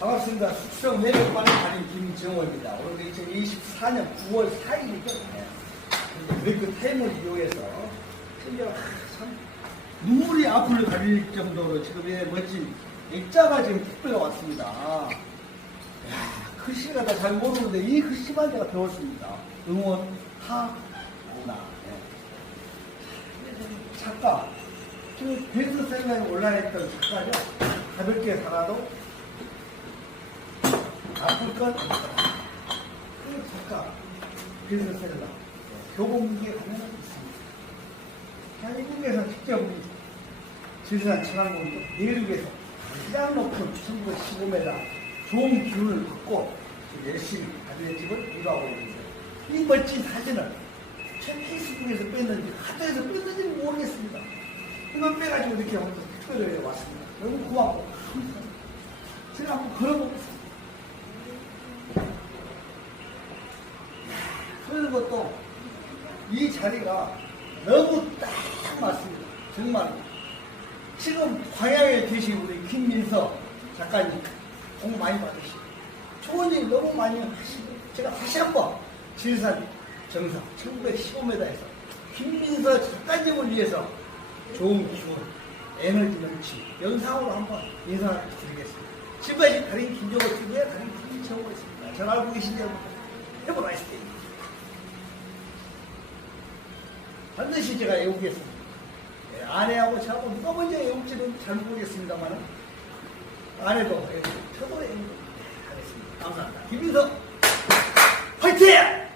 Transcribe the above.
반갑습니다. 수청 매력반의 달인 김정호입니다. 오늘 2024년 9월 4일이거든요. 브레이크 타임을 이용해서 진짜 참 눈물이 앞을 가릴 정도로 지금 의 멋진 액자가 지금 택배가 왔습니다. 야, 글씨가 다 잘 모르는데 이 글씨만 제가 배웠습니다. 응원 하구나. 네. 작가. 지금 베스트셀러에 올라있던 작가죠. 가볍게 살아도 그 작가 베스트셀러. 교보문기에 가면 있습니다. 한국에서 직접 우리 질산 천왕봉도 내륙에서 가장 높은 1915m 좋은 기운을 받고 열심히 자기네 집을 이루하고 있는데 이 멋진 사진을 제 페이스북에서 뺐는지 하드에서 뺐는지 모르겠습니다. 이걸 빼가지고 이렇게 특별히 왔습니다. 너무 고맙고 감사합니다. 제가 한번 걸어보겠습니다. 그리고 또이 자리가 너무 딱 맞습니다. 정말 지금 광양에 계신 우리 김민서 작가님 공부 많이 받으시고 좋은 일 너무 많이 하시고 제가 다시 한번 질산 정상 1915m에서 김민서 작가님을 위해서 좋은 기운, 에너지 넘치 영상으로 한번 인사드리겠습니다. 지금까지 달인 김정호 TV의 달인 김정호였습니다. 잘 알고 계신 여러분, 해보 나이스 데이. 반드시 제가 애우겠습니다. 예, 아내하고 저하고 누가 먼저 애울지는 잘 모르겠습니다만 아내도 애우고 저도 애우고 하겠습니다. 감사합니다. 김민석 화이팅!